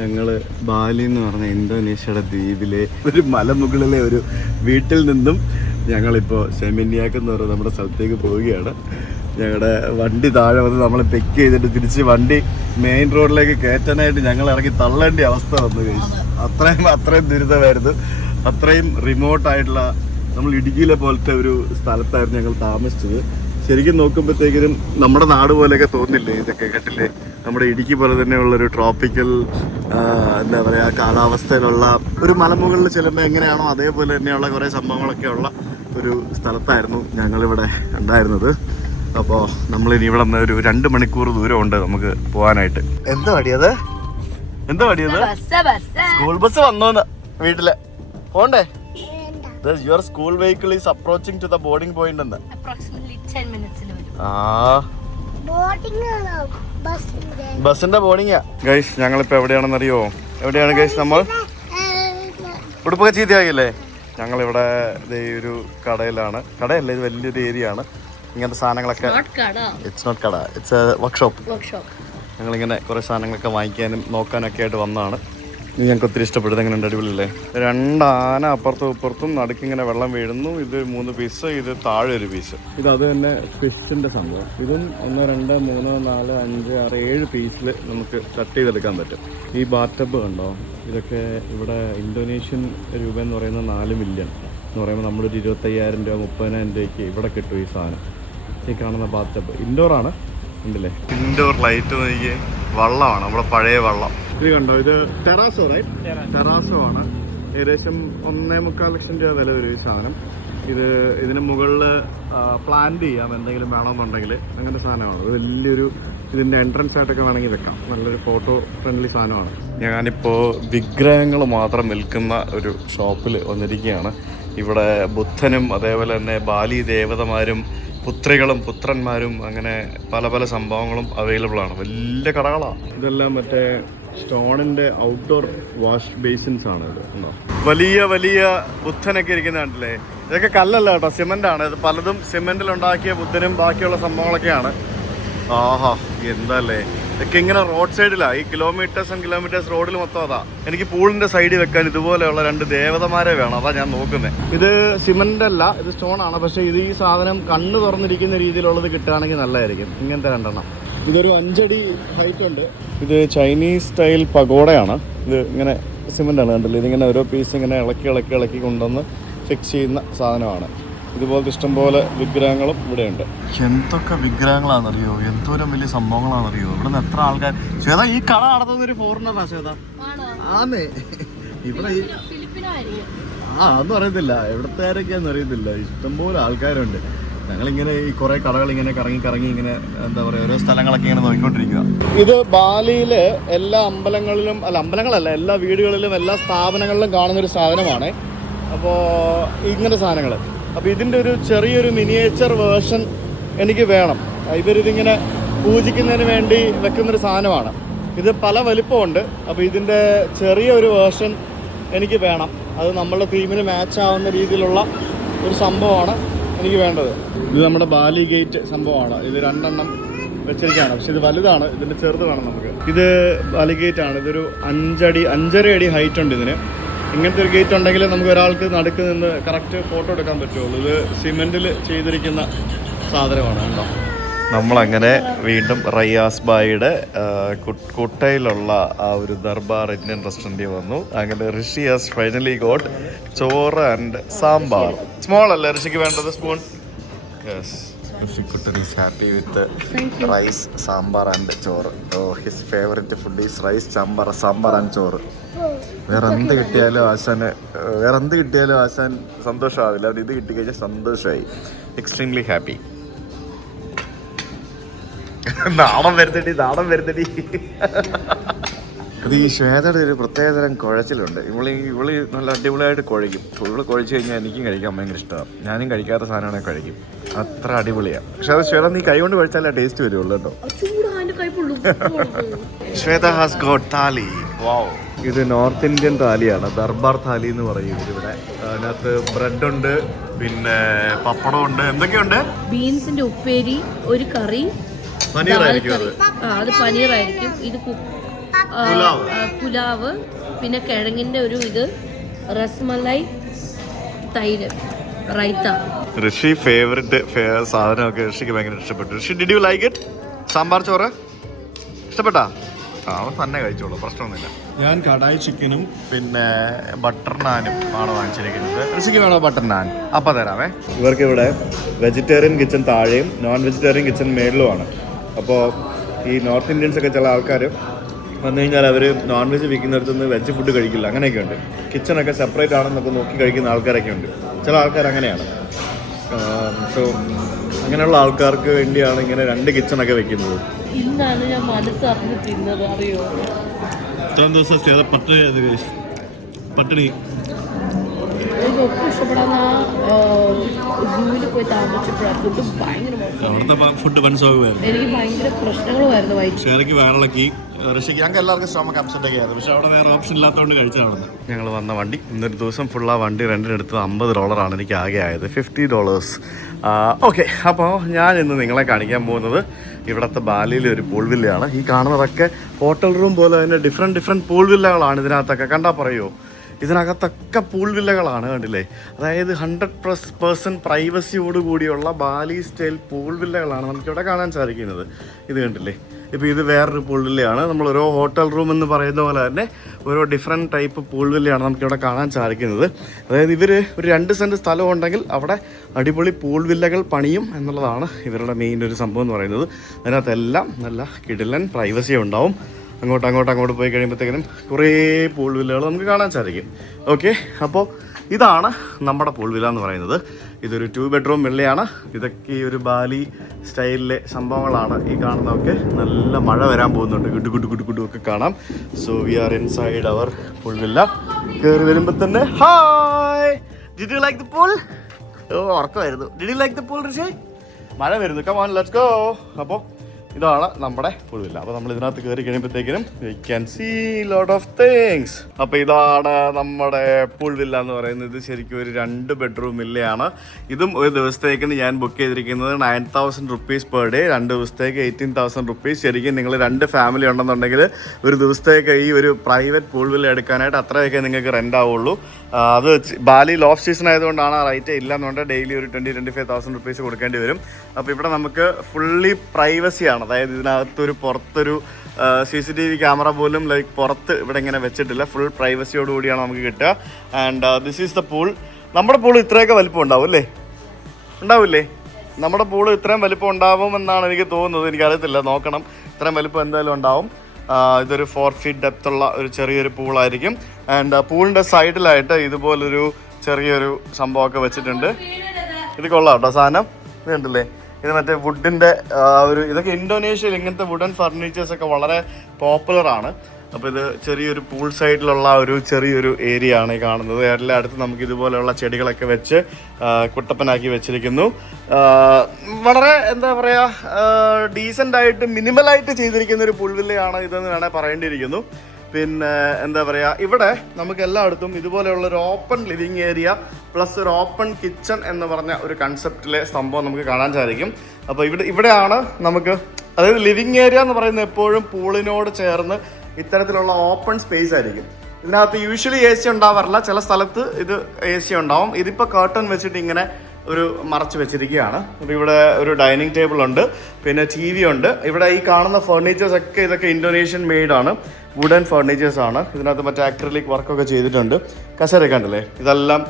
ഞങ്ങൾ ബാലി എന്ന് പറഞ്ഞ ഇന്തോനേഷ്യയുടെ ദ്വീപിലെ ഒരു മലമുകളിലെ ഒരു വീട്ടിൽ നിന്നും ഞങ്ങളിപ്പോൾ സെമിനിയാക്ക് എന്ന് പറയുന്ന നമ്മുടെ സ്ഥലത്തേക്ക് പോവുകയാണ്. ഞങ്ങളുടെ വണ്ടി താഴെ വന്ന് നമ്മളെ പിക്ക് ചെയ്തിട്ട് തിരിച്ച് വണ്ടി മെയിൻ റോഡിലേക്ക് കയറ്റാനായിട്ട് ഞങ്ങൾ ഇറങ്ങി തള്ളേണ്ട അവസ്ഥ വന്നു കഴിച്ചു. അത്രയും ദുരിതമായിരുന്നു. അത്രയും റിമോട്ടായിട്ടുള്ള നമ്മൾ ഇടുക്കിയിലെ പോലത്തെ ഒരു സ്ഥലത്തായിരുന്നു ഞങ്ങൾ താമസിച്ചത്. ശരിക്കും നോക്കുമ്പോഴത്തേക്കും നമ്മുടെ നാട് പോലെയൊക്കെ തോന്നില്ലേ ഇതൊക്കെ? കേട്ടില്ലേ, നമ്മുടെ ഇടുക്കി പോലെ തന്നെയുള്ളൊരു ട്രോപ്പിക്കൽ എന്താ പറയുക കാലാവസ്ഥയിലുള്ള ഒരു മലമുകളിൽ ചെല്ലുമ്പോൾ എങ്ങനെയാണോ അതേപോലെ തന്നെയുള്ള കുറേ സംഭവങ്ങളൊക്കെ ഉള്ള ഒരു സ്ഥലത്തായിരുന്നു ഞങ്ങളിവിടെ ഉണ്ടായിരുന്നത്. അപ്പോൾ നമ്മളിനി ഇവിടെ നിന്ന് ഒരു 2 മണിക്കൂർ ദൂരമുണ്ട് നമുക്ക് പോകാനായിട്ട്. എന്താ പടിയത്? സ്കൂൾ ബസ് വന്നോന്ന് വീട്ടില് പോണ്ടേ? Your school vehicle is approaching to the boarding point എന്ന്. Approximately 10 minutes ൽ വരും. ബസിന്റെ ബോർഡിംഗ്. ഗൈസ് ഞങ്ങളിപ്പോ എവിടെയാണെന്നറിയോ? എവിടെയാണ് ഗൈസ് നമ്മൾ? ഉടുപ്പൊക്കെ ചീത്തയാകില്ലേ? ഞങ്ങളിവിടെ ഒരു കടയിലാണ്. കടയല്ല, ഇത് വലിയൊരു ഏരിയ ആണ്. ഇങ്ങനത്തെ സാധനങ്ങളൊക്കെ ഇറ്റ്സ് നോട്ട് കട, ഇറ്റ്സ് എ വർക്ക്ഷോപ്പ്. ഞങ്ങളിങ്ങനെ കുറേ സാധനങ്ങളൊക്കെ വാങ്ങിക്കാനും നോക്കാനൊക്കെ ആയിട്ട് വന്നതാണ്. ഇത് ഞങ്ങൾക്ക് ഒത്തിരി ഇഷ്ടപ്പെട്ടത്. എങ്ങനെ ഉണ്ട്? അടിപൊളിയല്ലേ? 2 ആന അപ്പുറത്തും ഇപ്പുറത്തും നടുക്കിങ്ങനെ വെള്ളം വീഴുന്നു. ഇത് 3 പീസ്, ഇത് താഴെ ഒരു പീസ്. ഇത് അത് തന്നെ ഫിഷിൻ്റെ സംഭവം. ഇതും 1 2 3 4 5 6 7 പീസിൽ നമുക്ക് കട്ട് ചെയ്തെടുക്കാൻ പറ്റും. ഈ ബാത്തബ് കണ്ടോ? ഇതൊക്കെ ഇവിടെ ഇന്തോനേഷ്യൻ രൂപ എന്ന് പറയുന്നത് 4 മില്യൺ എന്ന് പറയുമ്പോൾ നമ്മളൊരു 25,000 രൂപ 30,000 രൂപയ്ക്ക് ഇവിടെ കിട്ടും ഈ സാധനം. ഈ കാണുന്ന ബാത്തബ് ഇൻഡോറാണ്. ഉണ്ടല്ലേ ഇൻഡോർ ലൈറ്റ് നോക്കിയേ, വള്ളമാണ് നമ്മുടെ പഴയ വള്ളം. ഇത് കണ്ടോ? ഇത് ടെറാസോ ടെറാസോ ആണ്. ഏകദേശം 1.25 ലക്ഷം രൂപ വില വരും ഈ സാധനം. ഇതിന് മുകളിൽ പ്ലാന്റ് ചെയ്യാം എന്തെങ്കിലും വേണമെന്നുണ്ടെങ്കിൽ. അങ്ങനത്തെ സാധനമാണ്. ഇത് വലിയൊരു ഇതിൻ്റെ എൻട്രൻസ് ആയിട്ടൊക്കെ വേണമെങ്കിൽ വെക്കാം. നല്ലൊരു ഫോട്ടോ ഫ്രണ്ട്ലി സാധനമാണ്. ഞാനിപ്പോൾ വിഗ്രഹങ്ങൾ മാത്രം വിൽക്കുന്ന ഒരു ഷോപ്പിൽ വന്നിരിക്കുകയാണ്. ഇവിടെ ബുദ്ധനും അതേപോലെ തന്നെ ബാലി ദേവതമാരും പുത്രികളും പുത്രന്മാരും അങ്ങനെ പല പല സംഭവങ്ങളും അവൈലബിൾ ആണ്. വലിയ കടകളാണ്. ഇതെല്ലാം മറ്റേ സ്റ്റോണിൻ്റെ ഔട്ട്ഡോർ വാഷ് ബേസിൻസ് ആണ്. ഇത് വലിയ വലിയ ബുദ്ധനൊക്കെ ഇരിക്കുന്ന കണ്ടില്ലേ? ഇതൊക്കെ കല്ലല്ല കേട്ടോ, സിമെൻ്റാണ്. ഇത് പലതും സിമെൻറ്റിലുണ്ടാക്കിയ ബുദ്ധനും ബാക്കിയുള്ള സംഭവങ്ങളൊക്കെയാണ്. ആഹാ എന്തല്ലേ! ഇതൊക്കെ ഇങ്ങനെ റോഡ് സൈഡിലാണ്. ഈ കിലോമീറ്റേഴ്സ് റോഡിൽ മൊത്തം അതാ. എനിക്ക് പൂളിൻ്റെ സൈഡിൽ വെക്കാൻ ഇതുപോലെയുള്ള 2 ദേവതമാരെ വേണം. അതാ ഞാൻ നോക്കുന്നത്. ഇത് സിമെൻ്റ് അല്ല, ഇത് സ്റ്റോണാണ്. പക്ഷേ ഇത് ഈ സാധനം കണ്ണ് തുറന്നിരിക്കുന്ന രീതിയിലുള്ളത് കിട്ടുകയാണെങ്കിൽ നല്ലതായിരിക്കും. ഇങ്ങനത്തെ 2 എണ്ണം. ഇതൊരു 5 അടി ഹൈറ്റ് ഉണ്ട്. ഇത് ചൈനീസ് സ്റ്റൈൽ പഗോഡയാണ്. ഇത് ഇങ്ങനെ സിമെൻ്റാണ് കണ്ടില്ലേ? ഇതിങ്ങനെ ഓരോ പീസ് ഇങ്ങനെ ഇളക്കി കൊണ്ടുവന്ന് ഫിക്സ് ചെയ്യുന്ന സാധനമാണ്. ഇതുപോലത്തെ ഇഷ്ടംപോലെ വിഗ്രഹങ്ങളും ഇവിടെയുണ്ട്. എന്തൊക്കെ വിഗ്രഹങ്ങളാണെന്നറിയോ? എന്തോരം വലിയ സംഭവങ്ങളാണെന്നറിയോ? ഇവിടെ നിന്ന് എത്ര ആൾക്കാർ. ശ്വേത, ഈ കട നടത്തുന്നൊരു ഫോറിനറാ ശ്വേത? ആന്നേ. ഇവിടെ അതൊന്നും അറിയത്തില്ല, എവിടത്തേരൊക്കെയാന്ന് അറിയത്തില്ല. ഇഷ്ടംപോലെ ആൾക്കാരുണ്ട്. ഞങ്ങളിങ്ങനെ ഈ കുറേ കടകൾ ഇങ്ങനെ കറങ്ങി ഇങ്ങനെ എന്താ പറയുക ഓരോ സ്ഥലങ്ങളൊക്കെ ഇങ്ങനെ നോക്കിക്കൊണ്ടിരിക്കുക. ഇത് ബാലിയിലെ എല്ലാ അമ്പലങ്ങളിലും അമ്പലങ്ങളല്ല, എല്ലാ വീടുകളിലും എല്ലാ സ്ഥാപനങ്ങളിലും കാണുന്നൊരു സാധനമാണ്. അപ്പോൾ ഇങ്ങനെ സാധനങ്ങൾ. അപ്പോൾ ഇതിൻ്റെ ഒരു ചെറിയൊരു മിനിയേച്ചർ വേർഷൻ എനിക്ക് വേണം. ഇവരിതിങ്ങനെ പൂജിക്കുന്നതിന് വേണ്ടി വെക്കുന്നൊരു സാധനമാണ്. ഇത് പല വലിപ്പമുണ്ട്. അപ്പോൾ ഇതിൻ്റെ ചെറിയൊരു വേർഷൻ എനിക്ക് വേണം. അത് നമ്മളുടെ തീമിന് മാച്ച് ആവുന്ന രീതിയിലുള്ള ഒരു സംഭവമാണ് എനിക്ക് വേണ്ടത്. ഇത് നമ്മുടെ ബാലി ഗേറ്റ് സംഭവമാണ്. ഇത് 2 എണ്ണം വെച്ചിരിക്കുകയാണ്. പക്ഷെ ഇത് വലുതാണ്, ഇതിൻ്റെ ചെറുത് വേണം നമുക്ക്. ഇത് ബാലി ഗേറ്റ് ആണ്. ഇതൊരു 5.5 അടി ഹൈറ്റ് ഉണ്ട് ഇതിന്. ഇങ്ങനത്തെ ഒരു ഗേറ്റ് ഉണ്ടെങ്കിൽ നമുക്ക് ഒരാൾക്ക് നടുക്ക് നിന്ന് കറക്റ്റ് ഫോട്ടോ എടുക്കാൻ പറ്റുള്ളൂ. ഇത് സിമെൻറ്റിൽ ചെയ്തിരിക്കുന്ന സാധനമാണ്. കണ്ടോ? നമ്മളങ്ങനെ വീണ്ടും റയാസ് ബായിയുടെ കുട്ടയിലുള്ള ആ ഒരു ദർബാർ ഇന്ത്യൻ റെസ്റ്റോറൻറ്റിൽ വന്നു. അങ്ങനെ Rishi has finally got choru and sambar. Small അല്ലേ ഋഷിക്ക് വേണ്ടത്? Spoon. Yes, Rishikuttan is happy with rice, sambar and choru. Oh, his favourite food is rice, sambar and choru. വേറെ എന്ത് കിട്ടിയാലും ആശാൻ സന്തോഷമാവില്ല. അത് ഇത് കിട്ടിക്കഴിഞ്ഞാൽ സന്തോഷമായി. Extremely happy. നാണം വരുത്തടി. അത് ഈ ശ്വേതയുടെ ഒരു പ്രത്യേകതരം കുഴച്ചിലുണ്ട്. ഇവള് നല്ല അടിപൊളിയായിട്ട് കുഴയ്ക്കും. ഇവള് കുഴച്ച് കഴിഞ്ഞാൽ എനിക്കും കഴിക്കാൻ ഭയങ്കര ഇഷ്ടമാണ്. ഞാനും കഴിക്കാത്ത സാധനമാണെങ്കിൽ കഴിക്കും. അത്ര അടിപൊളിയാണ്. പക്ഷെ അത് ശ്വേത നീ കൈ കൊണ്ട് കഴിച്ചാലേ ടേസ്റ്റ് വരുള്ളൂ കേട്ടോ. ശ്വേത ഹാസ് ഗോട്ട് താലി. വാവ്. ഇത് നോർത്ത് ഇന്ത്യൻ താലിയാണ്. ദർബാർ താലി എന്ന് പറയും ഇവിടെ. അതിനകത്ത് ബ്രെഡ് ഉണ്ട്, പിന്നെ പപ്പടം ഉണ്ട്, എന്തൊക്കെയുണ്ട്? പുലാവ്, പിന്നെ കിഴങ്ങിന്റെ ഒരു ഇത്, റസ്മലൈ, തൈര്, റൈത്ത. ഋഷി ഫേവറേറ്റ് സാധനമൊക്കെ ഋഷിക്ക് ഭയങ്കര ഇഷ്ടപ്പെട്ടു. Rishi, did you like it? Sambar ചോറ് ഇഷ്ടപ്പെട്ടാ? അവൻ തന്നെ കഴിച്ചോളൂ, പ്രശ്നമൊന്നുമില്ല. ഞാൻ കടായി ചിക്കനും പിന്നെ ബട്ടർ നാനും ആണ് വാങ്ങിച്ചിരിക്കുന്നത്. ഋഷിക്ക് വേണോ ബട്ടർ നാൻ? അപ്പം തരാമേ. ഇവർക്ക് ഇവിടെ വെജിറ്റേറിയൻ കിച്ചൺ താഴെയും നോൺ വെജിറ്റേറിയൻ കിച്ചൺ മേളിലുമാണ്. അപ്പോൾ ഈ നോർത്ത് ഇന്ത്യൻസ് ഒക്കെ ചില ആൾക്കാർ വന്നു കഴിഞ്ഞാൽ അവർ നോൺ വെജ് വിൽക്കുന്നിടത്ത് നിന്ന് വെജ് ഫുഡ് കഴിക്കില്ല, അങ്ങനെയൊക്കെ ഉണ്ട്. കിച്ചണൊക്കെ സെപ്പറേറ്റ് ആണെന്നൊക്കെ നോക്കി കഴിക്കുന്ന ആൾക്കാരൊക്കെ ഉണ്ട്. ചില ആൾക്കാർ അങ്ങനെയാണ്. സോ അങ്ങനെയുള്ള ആൾക്കാർക്ക് വേണ്ടിയാണ് ഇങ്ങനെ 2 കിച്ചണൊക്കെ വെക്കുന്നത്. ഇന്നാണ് ഞാൻ മനസ്സറിഞ്ഞ് തിന്നത്, അറിയോ? ഇത്രയും ദിവസം പട്ടിണി എനിക്ക് ഒട്ടും ഇഷ്ടപ്പെടാൻ സൂവിൽ പോയി താമസിച്ചപ്പോഴാണ് ഫുഡ് ഭയങ്കര ഫുഡ് മനസ്സിലാവുകയായിരുന്നു. എനിക്ക് ഭയങ്കര പ്രശ്നങ്ങളുമായിരുന്നു വൈകിട്ട്. ഷെയർക്ക് വയറിളക്കി, ഋഷിക്ക് ഞങ്ങൾക്ക് എല്ലാവർക്കും സ്റ്റൊമക്ക് അപ്സെറ്റ് ഒക്കെ ആയിരുന്നു. പക്ഷെ അവിടെ വേറെ ഓപ്ഷൻ ഇല്ലാത്തതുകൊണ്ട് കഴിച്ചതാണ്. ഞങ്ങൾ വന്ന വണ്ടി ഇന്നൊരു ദിവസം ഫുൾ ആ വണ്ടി റെൻറ്റിനെടുത്തത് $50 എനിക്ക് ആകെ ആയത്, $50. ഓക്കെ, അപ്പോൾ ഞാൻ ഇന്ന് നിങ്ങളെ കാണിക്കാൻ പോകുന്നത് ഇവിടുത്തെ ബാലിയിലെ ഒരു പൂൾ വില്ലയാണ്. ഈ കാണുന്നതൊക്കെ ഹോട്ടൽ റൂം പോലെ തന്നെ ഡിഫറെൻറ്റ് പൂൾ വില്ലകളാണ് ഇതിനകത്തൊക്കെ. കണ്ടാൽ പറയുമോ? ഇതിനകത്തൊക്കെ പൂൾ വില്ലകളാണ്, കണ്ടില്ലേ? അതായത് 100% പ്രൈവസിയോട് കൂടിയുള്ള ബാലി സ്റ്റൈൽ പൂൾ വില്ലകളാണ് നമുക്കിവിടെ കാണാൻ സാധിക്കുന്നത്. ഇത് കണ്ടില്ലേ? ഇപ്പോൾ ഇത് വേറൊരു പൂൾ വില്ലയാണ്. നമ്മൾ ഓരോ ഹോട്ടൽ റൂം എന്ന് പറയുന്ന പോലെ തന്നെ ഓരോ ഡിഫറെൻറ്റ് ടൈപ്പ് പൂൾ വില്ലയാണ് നമുക്കിവിടെ കാണാൻ സാധിക്കുന്നത്. അതായത് ഇവർ ഒരു 2 സെൻറ്റ് സ്ഥലം ഉണ്ടെങ്കിൽ അവിടെ അടിപൊളി പൂൾ വില്ലകൾ പണിയും എന്നുള്ളതാണ് ഇവരുടെ മെയിൻ ഒരു സംഭവം എന്ന് പറയുന്നത്. അതിനകത്തെല്ലാം നല്ല കിടിലൻ പ്രൈവസി ഉണ്ടാവും. അങ്ങോട്ട് പോയി കഴിയുമ്പോഴത്തേക്കിനും കുറേ പൂൾ വില്ലകൾ നമുക്ക് കാണാൻ സാധിക്കും. ഓക്കെ, അപ്പോൾ ഇതാണ് നമ്മുടെ പൂൾ വില്ല എന്ന് പറയുന്നത്. ഇതൊരു 2 ബെഡ്റൂം വില്ലയാണ്. ഇതൊക്കെ ഈ ഒരു ബാലി സ്റ്റൈലിലെ സംഭവങ്ങളാണ് ഈ കാണുന്നതൊക്കെ. നല്ല മഴ വരാൻ പോകുന്നുണ്ട്, ഗുഡു ഒക്കെ കാണാം. So we are inside our pool villa. കയറി വരുമ്പോൾ തന്നെ hi, did you like the pool? ഉറക്കമായിരുന്നു. Did you like the pool Rishi? മഴ വരുന്നു, കം ഓൺ ലെറ്റ്സ് ഗോ. അപ്പോൾ ഇതാണ് നമ്മുടെ പൂൾ വില്ല. അപ്പോൾ നമ്മൾ ഇതിനകത്ത് കയറി കഴിയുമ്പോഴത്തേക്കിനും you can see lot of things. അപ്പോൾ ഇതാണ് നമ്മുടെ പൂൾ വില്ല എന്ന് പറയുന്നത്. ഇത് ശരിക്കും ഒരു 2 ബെഡ്റൂം വില്ലയാണ്. ഇതും ഒരു ദിവസത്തേക്കിന് ഞാൻ ബുക്ക് ചെയ്തിരിക്കുന്നത് 9,000 rupees പെർ ഡേ. 2 ദിവസത്തേക്ക് 18,000 rupees. ശരിക്കും നിങ്ങൾ 2 ഫാമിലി ഉണ്ടെന്നുണ്ടെങ്കിൽ ഒരു ദിവസത്തേക്ക് ഈ ഒരു പ്രൈവറ്റ് പൂൾ വില്ല എടുക്കാനായിട്ട് അത്രയൊക്കെ നിങ്ങൾക്ക് റെൻ്റ് ആവുള്ളൂ. അത് ബാലി ഓഫ് സീസൺ ആയതുകൊണ്ടാണ് ആ റേറ്റ്. ഇല്ലാന്നുണ്ടെങ്കിൽ ഡെയിലി ഒരു 20,000-25,000 rupees കൊടുക്കേണ്ടി വരും. അപ്പോൾ ഇവിടെ നമുക്ക് ഫുള്ളി പ്രൈവസിയാണ്. അതായത് ഇതിനകത്തൊരു പുറത്തൊരു CCTV ക്യാമറ പോലും പുറത്ത് ഇവിടെ ഇങ്ങനെ വെച്ചിട്ടില്ല. ഫുൾ പ്രൈവസിയോട് കൂടിയാണ് നമുക്ക് കിട്ടുക. And this is the pool. നമ്മുടെ പൂൾ ഇത്രയൊക്കെ വലിപ്പം ഉണ്ടാവില്ലേ? നമ്മുടെ പൂൾ ഇത്രയും വലിപ്പം ഉണ്ടാവുമെന്നാണ് എനിക്ക് തോന്നുന്നത്. എനിക്കറിയത്തില്ല, നോക്കണം. ഇത്രയും വലിപ്പം എന്തായാലും ഉണ്ടാവും. ഇതൊരു 4 feet ഡെപ്ത് ഉള്ള ഒരു ചെറിയൊരു പൂളായിരിക്കും. ആൻഡ് പൂളിൻ്റെ സൈഡിലായിട്ട് ഇതുപോലൊരു ചെറിയൊരു സംഭവമൊക്കെ വെച്ചിട്ടുണ്ട്. ഇത് കൊള്ളാം കേട്ടോ സാധനം. ഇത് കണ്ടില്ലേ? ഇത് മറ്റേ വുഡിൻ്റെ ഇതൊക്കെ ഇന്തോനേഷ്യയിൽ ഇങ്ങനത്തെ വുഡൻ ഫർണിച്ചേഴ്സൊക്കെ വളരെ പോപ്പുലറാണ്. അപ്പോൾ ഇത് ചെറിയൊരു പൂൾ സൈഡിലുള്ള ഒരു ചെറിയൊരു ഏരിയ ആണ് ഈ കാണുന്നത്. എല്ലായിടത്ത് നമുക്ക് ഇതുപോലെയുള്ള ചെടികളൊക്കെ വെച്ച് കുട്ടപ്പനാക്കി വെച്ചിരിക്കുന്നു. വളരെ എന്താ പറയുക, ഡീസൻ്റായിട്ട് മിനിമലായിട്ട് ചെയ്തിരിക്കുന്ന ഒരു പൂൾ വില്ലയാണ് ഇതെന്ന് വേണേൽ പറയേണ്ടിയിരിക്കുന്നു. പിന്നെ എന്താ പറയുക, ഇവിടെ നമുക്ക് എല്ലായിടത്തും ഇതുപോലെയുള്ളൊരു ഓപ്പൺ ലിവിങ് ഏരിയ പ്ലസ് ഒരു ഓപ്പൺ കിച്ചൺ എന്ന് പറഞ്ഞ ഒരു കൺസെപ്റ്റിലെ സംഭവം നമുക്ക് കാണാൻ സാധിക്കും. അപ്പോൾ ഇവിടെയാണ് നമുക്ക്, അതായത് ലിവിങ് ഏരിയ എന്ന് പറയുന്നത് എപ്പോഴും പൂളിനോട് ചേർന്ന് ഇത്തരത്തിലുള്ള ഓപ്പൺ സ്പേസ് ആയിരിക്കും. ഇതിനകത്ത് യൂഷ്വലി AC ഉണ്ടാവാറില്ല, ചില സ്ഥലത്ത് ഇത് AC ഉണ്ടാവും. ഇതിപ്പോൾ കർട്ടൺ വെച്ചിട്ട് ഇങ്ങനെ ഒരു മറച്ച് വെച്ചിരിക്കുകയാണ്. അപ്പോൾ ഇവിടെ ഒരു ഡൈനിങ് ടേബിൾ ഉണ്ട്, പിന്നെ TV ഉണ്ട്. ഇവിടെ ഈ കാണുന്ന ഫർണിച്ചേഴ്സ് ഒക്കെ ഇതൊക്കെ ഇന്തോനേഷ്യൻ മെയ്ഡാണ്, വുഡൻ ഫർണിച്ചേഴ്സാണ്. ഇതിനകത്ത് മറ്റേ അക്രിലിക് വർക്കൊക്കെ ചെയ്തിട്ടുണ്ട്. കസേരയൊക്കെ ഉണ്ടല്ലേ, ഇതെല്ലാം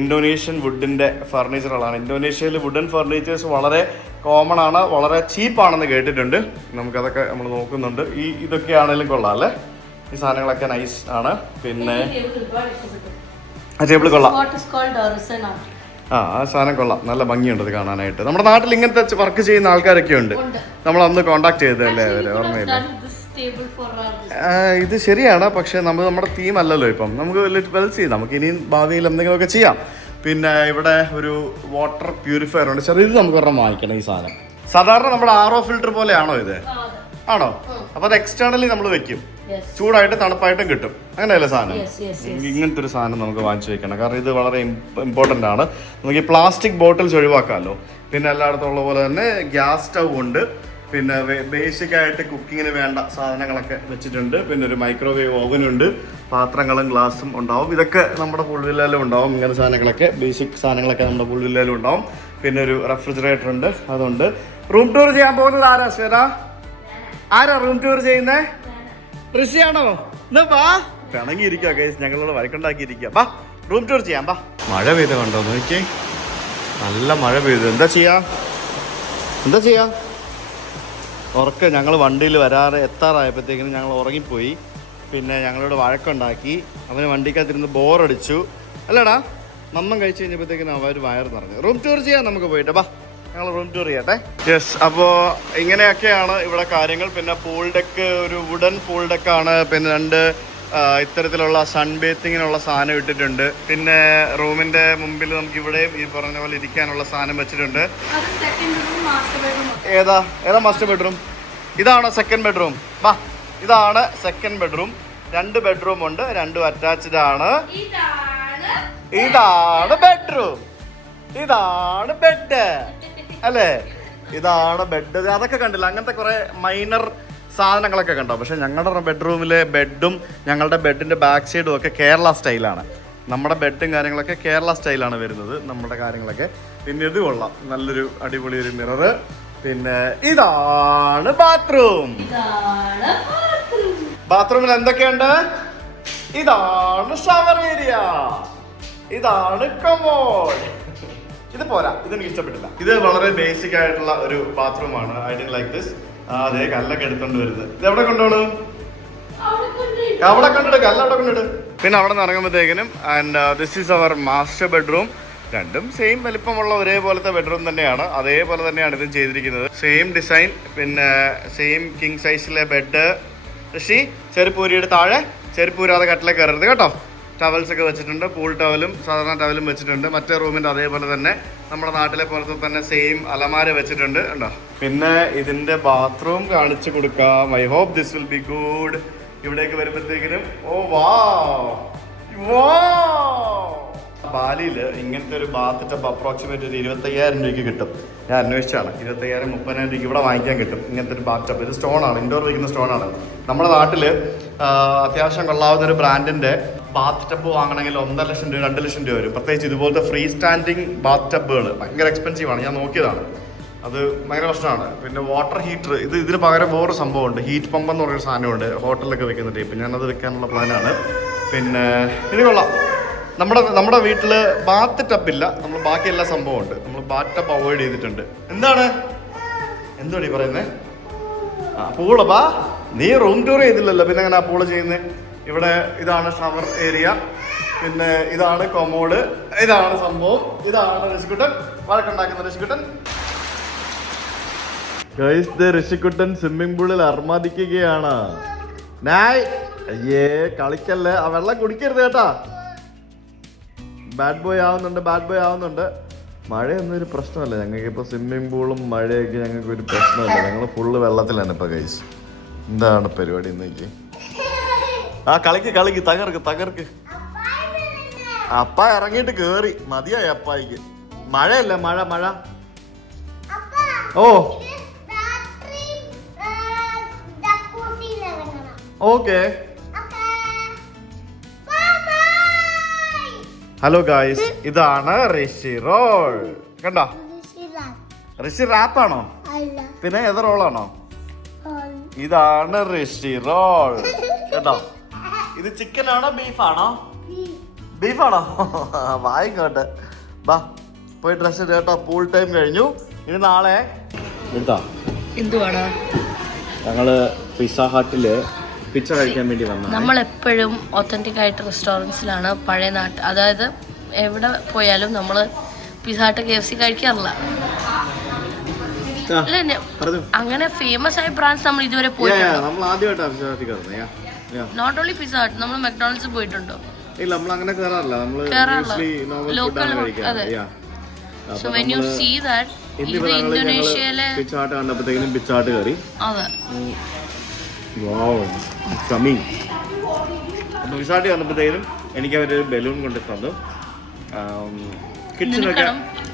ഇന്തോനേഷ്യൻ വുഡിൻ്റെ ഫർണിച്ചറുകളാണ്. ഇന്തോനേഷ്യയിൽ വുഡൻ ഫർണിച്ചേഴ്സ് വളരെ കോമൺ ആണ്, വളരെ ചീപ്പാണെന്ന് കേട്ടിട്ടുണ്ട്. നമുക്കതൊക്കെ നമ്മൾ നോക്കുന്നുണ്ട്. ഇതൊക്കെ ആണെങ്കിലും കൊള്ളാം അല്ലേ? ഈ സാധനങ്ങളൊക്കെ നൈസ് ആണ്. പിന്നെ ആ ടേബിൾ കൊള്ളാം. ആ സാധനം കൊള്ളാം, നല്ല ഭംഗിയുണ്ട് ഇത് കാണാനായിട്ട്. നമ്മുടെ നാട്ടിൽ ഇങ്ങനത്തെ വർക്ക് ചെയ്യുന്ന ആൾക്കാരൊക്കെ ഉണ്ട്. നമ്മളന്ന് കോണ്ടാക്ട് ചെയ്തതല്ലേ അവര്, ഓർമ്മയില്ല? ഇത് ശരിയാണ്, പക്ഷെ നമ്മുടെ തീം അല്ലല്ലോ ഇപ്പം. നമുക്ക് വെൽസി, നമുക്ക് ഇനിയും ഭാവിയിൽ എന്തെങ്കിലുമൊക്കെ ചെയ്യാം. പിന്നെ ഇവിടെ ഒരു വാട്ടർ പ്യൂരിഫയർ ഉണ്ട്, ചെറിയത് നമുക്ക് ഒരെണ്ണം വാങ്ങിക്കണം. ഈ സാധനം സാധാരണ നമ്മുടെ RO ഫിൽറ്റർ പോലെയാണോ ഇത്? ആണോ? അപ്പൊ അത് എക്സ്റ്റേണലി നമ്മൾ വെക്കും, ചൂടായിട്ട് തണുപ്പായിട്ടും കിട്ടും, അങ്ങനെയല്ലേ സാധനം? ഇങ്ങനത്തെ ഒരു സാധനം നമുക്ക് വാങ്ങിച്ചു വെക്കണം, കാരണം ഇത് വളരെ ഇമ്പോർട്ടൻ്റ് ആണ്. നമുക്ക് ഈ പ്ലാസ്റ്റിക് ബോട്ടിൽസ് ഒഴിവാക്കാമല്ലോ. പിന്നെ എല്ലായിടത്തും ഉള്ള പോലെ തന്നെ ഗ്യാസ് സ്റ്റൗ ഉണ്ട്. പിന്നെ ബേസിക് ആയിട്ട് കുക്കിങ്ങിന് വേണ്ട സാധനങ്ങളൊക്കെ വെച്ചിട്ടുണ്ട്. പിന്നെ ഒരു മൈക്രോവേവ് ഓവനുണ്ട്, പാത്രങ്ങളും ഗ്ലാസും ഉണ്ടാവും. ഇതൊക്കെ നമ്മുടെ പൂൾ വില്ലയിലും ഉണ്ടാവും. ഇങ്ങനെ സാധനങ്ങളൊക്കെ ബേസിക് സാധനങ്ങളൊക്കെ നമ്മുടെ പൂൾ വില്ലയിലും ഉണ്ടാവും. പിന്നെ ഒരു റെഫ്രിജറേറ്റർ ഉണ്ട്, അതുണ്ട്. റൂം ടൂർ ചെയ്യാൻ പോകുന്നത് ആരാ ശ്വേത? ആരാ റൂം ടൂർ ചെയ്യുന്നത്? ഋഷിയാണോ? എന്നാ വാ, പിണങ്ങിയിരിക്കുക കേസ്, ഞങ്ങളോട് വഴക്കുണ്ടാക്കിയിരിക്കുക. വാ റൂം ടൂർ ചെയ്യാം. വാ. മഴ പെയ്ത് കണ്ടോ നോക്കി, നല്ല മഴ പെയ്തു. എന്താ ചെയ്യാ ഉറക്കം. ഞങ്ങൾ വണ്ടിയിൽ എത്താറായപ്പോഴത്തേക്കിനും ഞങ്ങൾ ഉറങ്ങിപ്പോയി. പിന്നെ ഞങ്ങളോട് വഴക്കുണ്ടാക്കി. അവന് വണ്ടിക്കകത്തിരുന്ന് ബോറടിച്ചു അല്ലടാ. നമ്മം കഴിച്ച് കഴിഞ്ഞപ്പോഴത്തേക്കിനും അവർ വയറ് നിറഞ്ഞു. റൂം ടൂർ ചെയ്യാം നമുക്ക് പോയിട്ട്. വാ ഞങ്ങൾ റൂം ടൂർ ചെയ്യട്ടെ. യെസ്, അപ്പോൾ ഇങ്ങനെയൊക്കെയാണ് ഇവിടെ കാര്യങ്ങൾ. പിന്നെ പൂൾ ഡെക്ക് ഒരു വുഡൻ പൂൾ ഡെക്കാണ്. പിന്നെ 2 ഇത്തരത്തിലുള്ള സൺ ബേത്തിങ്ങിനുള്ള സാധനം ഇട്ടിട്ടുണ്ട്. പിന്നെ റൂമിന്റെ മുമ്പിൽ നമുക്ക് ഇവിടെയും ഈ പറഞ്ഞ പോലെ ഇരിക്കാനുള്ള സാധനം വെച്ചിട്ടുണ്ട്. ഏതാ മാസ്റ്റർ ബെഡ്റൂം? ഇതാണോ സെക്കൻഡ് ബെഡ്റൂം? വാ, ഇതാണ് സെക്കൻഡ് ബെഡ്റൂം. 2 ബെഡ്റൂം ഉണ്ട്, 2 അറ്റാച്ച്ഡ് ആണ്. ഇതാണ് ബെഡ്റൂം, ഇതാണ് ബെഡ് അല്ലേ? ഇതാണ് ബെഡ്. അതൊക്കെ കണ്ടില്ല, അങ്ങനത്തെ കുറെ മൈനർ സാധനങ്ങളൊക്കെ കണ്ടോ. പക്ഷെ ഞങ്ങളുടെ ബെഡ്റൂമിലെ ബെഡും ഞങ്ങളുടെ ബെഡിന്റെ ബാക്ക് സൈഡും ഒക്കെ കേരള സ്റ്റൈലാണ്. നമ്മുടെ ബെഡും കാര്യങ്ങളൊക്കെ കേരള സ്റ്റൈലാണ് വരുന്നത്, നമ്മുടെ കാര്യങ്ങളൊക്കെ. പിന്നെ ഇത് കൊള്ളാം, നല്ലൊരു അടിപൊളി ഒരു മിറർ. പിന്നെ ഇതാണ് ബാത്റൂം. ബാത്റൂമിൽ എന്തൊക്കെയുണ്ട്? ഇതാണ് ഷവർ ഏരിയ, ഇതാണ് കമോഡ്. ഇത് പോരാ, ഇതെനിക്ക് ഇഷ്ടപ്പെട്ടില്ല. ഇത് വളരെ ബേസിക് ആയിട്ടുള്ള ഒരു ബാത്റൂമാണ്. I didn't like this. അതേ കല്ലൊക്കെ എടുത്തോണ്ട് വരുന്നത്. ഇത് എവിടെ കൊണ്ടുപോകണം? അവിടെ കൊണ്ടിട്ട് കല്ല് അവിടെ കൊണ്ടിട്ട്. പിന്നെ അവിടെ നിന്ന് ഇറങ്ങുമ്പോഴത്തേക്കിനും and this is our master bedroom. രണ്ടും സെയിം വലിപ്പമുള്ള ഒരേപോലത്തെ ബെഡ്റൂം തന്നെയാണ്. അതേപോലെ തന്നെയാണ് ഇതും ചെയ്തിരിക്കുന്നത്. സെയിം ഡിസൈൻ, പിന്നെ സെയിം കിങ് സൈസിലെ ബെഡ്. ഋഷി ചെരുപ്പൂരിയുടെ താഴെ ചെരുപ്പൂരാതെ കട്ടിലേക്ക് കയറരുത് കേട്ടോ. ടവൽസ് ഒക്കെ വെച്ചിട്ടുണ്ട്, പൂൾ ടവലും സാധാരണ ടവലും വെച്ചിട്ടുണ്ട്. മറ്റേ റൂമിൻ്റെ അതേപോലെ തന്നെ നമ്മുടെ നാട്ടിലെ പോലത്തെ തന്നെ സെയിം അലമാര വെച്ചിട്ടുണ്ട് ഉണ്ടോ. പിന്നെ ഇതിൻ്റെ ബാത്റൂം കാണിച്ചു കൊടുക്കാം. I hope this will be good. ഇവിടേക്ക് വരുമ്പോഴത്തേക്കിനും ഓ വാ ബാലിയിൽ ഇങ്ങനത്തെ ഒരു ബാത്ത് ടബ് അപ്രോക്സിമേറ്റ് ഒരു 25,000 രൂപയ്ക്ക് കിട്ടും. ഞാൻ അന്വേഷിച്ചാണ്. 25,000-30,000 രൂപയ്ക്ക് ഇവിടെ വാങ്ങിക്കാൻ കിട്ടും ഇങ്ങനത്തെ ഒരു ബാത്ത് ടബ്. ഇത് സ്റ്റോണാണ്, ഇൻഡോർ വയ്ക്കുന്ന സ്റ്റോണാണ്. നമ്മുടെ നാട്ടിൽ അത്യാവശ്യം കൊള്ളാവുന്ന ഒരു ബ്രാൻഡിൻ്റെ ബാത്ത് ടബ് വാങ്ങണമെങ്കിൽ 1.5 ലക്ഷം രൂപ 2 ലക്ഷം രൂപ വരും. പ്രത്യേകിച്ച് ഇതുപോലത്തെ ഫ്രീ സ്റ്റാൻഡിങ് ബാത്ത് ടബുകൾ ഭയങ്കര എക്സ്പെൻസീവാണ്. ഞാൻ നോക്കിയതാണ്, അത് ഭയങ്കര പ്രശ്നമാണ്. പിന്നെ വാട്ടർ ഹീറ്റർ, ഇതിന് പകരം വേറൊരു സംഭവമുണ്ട്, ഹീറ്റ് പമ്പ് എന്ന് പറയുന്ന സാധനമുണ്ട് ഹോട്ടലിലൊക്കെ വെക്കുന്ന ടൈപ്പ്. ഞാനത് വെക്കാനുള്ള പ്ലാനാണ്. പിന്നെ ഇത് കൊള്ളാം. നമ്മുടെ വീട്ടിൽ ബാത്ത് ടബില്ല, നമ്മൾ ബാക്കി എല്ലാ സംഭവമുണ്ട്. നമ്മൾ ബാത്ത് ടബ് അവോയ്ഡ് ചെയ്തിട്ടുണ്ട്. എന്താണ് ഈ പറയുന്നത്? പൂള് ബാ, നീ റൂം ടൂർ ചെയ്തില്ലല്ലോ, പിന്നെ എങ്ങനെ പൂള് ചെയ്യുന്നത്? ഇവിടെ ഇതാണ് ഷവർ ഏരിയ, പിന്നെ ഇതാണ് കൊമോഡ്, ഇതാണ് സംഭവം, ഇതാണ് ഋഷിക്കുട്ടൻ വഴക്കുണ്ടാക്കുന്ന ഋഷിക്കുട്ടൻ. ഋഷിക്കുട്ടൻ സ്വിമ്മിംഗ് പൂളിൽ അർമാദിക്കുകയാണ്. അയ്യേ കളിക്കല്ലേ, ആ വെള്ളം കുടിക്കരുത് കേട്ടാ. ബാഡ് ബോയ് ആവുന്നുണ്ട്. മഴയൊന്നും ഒരു പ്രശ്നമല്ല ഞങ്ങൾക്ക്. ഇപ്പോൾ സ്വിമ്മിംഗ് പൂളും മഴയൊക്കെ ഞങ്ങൾക്ക് ഒരു പ്രശ്നമല്ല. ഞങ്ങൾ ഫുള്ള് വെള്ളത്തിലാണ് ഇപ്പോൾ ഗൈസ്. എന്താണ് പരിപാടി എന്നേക്ക്? ആ കളിക്ക് തകർക്ക്. അപ്പ ഇറങ്ങിയിട്ട് കേറി മതിയായി അപ്പായിക്ക്. മഴയല്ല മഴ. ഓ ഓക്കെ. ഹലോ ഗായ്സ്, ഇതാണ് ഋഷി റോൾ. കണ്ടോ? ഋഷി റാപ്പാണോ? പിന്നെ ഏത് റോളാണോ? ഇതാണ് ഋഷി റോൾ കേട്ടോ. ഇത് ചിക്കനാണോ ബീഫാണോ? ബീഫാണോ? വായിക്കോട്ടെ. ബാ പോയി ഡ്രസ് കേട്ടോ. പൂൾ ടൈം കഴിഞ്ഞു. ഇനി നാളെ എന്തുവാടാ ഞങ്ങള് പിസ്സ ഹട്ടില് പിസ്സ കഴിക്കാൻ വേണ്ടി വന്നു. നമ്മളെപ്പോഴും ഒത്തന്റിക് ആയിട്ട് റെസ്റ്റോറൻറ്റ്സിലാണ് പഴയ നാട്ട്, അതായത് എവിടെ പോയാലും നമ്മൾ പിസ്സ ഹട്ട് KFC കഴിക്കാറില്ല. അങ്ങനെ ഫേമസ് ആയ ബ്രാൻഡ്സ് നമ്മൾ ഇതുവരെ പോയിട്ടുണ്ട്. നോട്ട് ഓൺലി പിസ്സ ഹട്ട്, നമ്മൾ മെക്ഡോണൽഡ്സ് പോയിട്ടുണ്ടോ? ഇല്ല, നമ്മൾ അങ്ങനെ കേറാറില്ല. ലോക്കൽ. അതെ. So when you see that ഇത് ഇന്തോനേഷ്യയിലെ പിസ്സ ഹട്ട് കണ്ടപ്പോഴത്തേക്കും പിസ്സ ഹട്ട് കയറി. അതെ. പിസാട്ടി വന്നപ്പോഴത്തേക്കും എനിക്ക് അവരൊരു ബലൂൺ കൊണ്ട് തന്നു.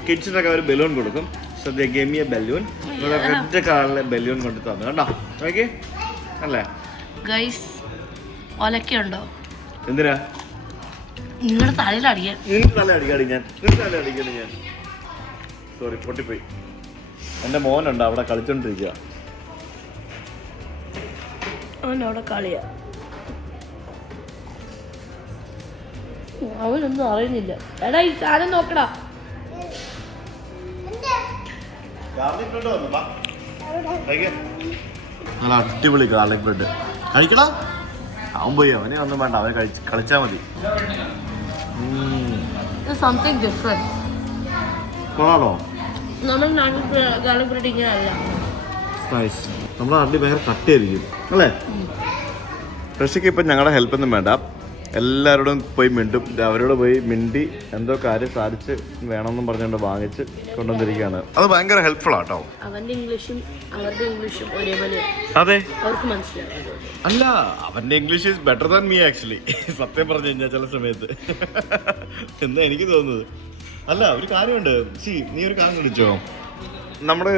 കിഡ്സിനൊക്കെ അവർ ബലൂൺ കൊടുക്കും. So So they gave me a balloon. Red കളറിലെ ബലൂൺ കൊണ്ട് തന്നു കേട്ടോ. ഓക്കെ അല്ലേ ഗൈസ്? ഒലക്കുണ്ടോ? എന്തിനാ നിങ്ങളുടെ തലയിൽ അടിക്കാൻ? തല അടിക്കാണ് ഞാൻ. സോറി, പൊട്ടിപ്പോയി. എൻ്റെ മോനുണ്ട് അവിടെ കളിച്ചോണ്ടിരിക്കുക. അവനവിടെ കളിയാ. അവനൊന്നും അറിയുന്നില്ല. എടാ ഈ സാധനം നോക്കടാ. നല്ല അടിപൊളി ഗാർലിക് ബ്രെഡ് കഴിക്കടാ. അവൻ പോയി, അവനെ ഒന്നും വേണ്ട, അവനെ കളിച്ചാൽ മതി. Something different. കൊള്ളാലോ? നമ്മുടെ നാട്ടിൽ ഗാർലിക് ബ്രെഡ് ഇങ്ങനെ അല്ല. നമ്മുടെ നാട്ടിൽ ഭയങ്കര കട്ടിയായിരിക്കും അല്ലേ? ഋഷിക്ക് ഇപ്പം ഞങ്ങളുടെ ഹെൽപ്പൊന്നും വേണ്ട, എല്ലാവരോടും പോയി മിണ്ടും. അവരോട് പോയി മിണ്ടി എന്തോ കാര്യം സാധിച്ച് വേണമെന്നും പറഞ്ഞുകൊണ്ട് വാങ്ങിച്ച് കൊണ്ടുവന്നിരിക്കുകയാണ്. അത് ഭയങ്കര ഹെൽപ്ഫുൾ ആട്ടോ. അവന്റെ ഇംഗ്ലീഷും അവരുടെ ഇംഗ്ലീഷും ഒരേപോലെ. അതെ, അവർക്ക് മനസ്സിലാവും. അല്ല, അവന്റെ English is better than me actually. സത്യം പറഞ്ഞു കഴിഞ്ഞാൽ ചില സമയത്ത് എന്താ എനിക്ക് തോന്നുന്നത്. അല്ല, ഒരു കാര്യമുണ്ട്. നീ ഒരു കാര്യം വിളിച്ചോ, നമ്മുടെ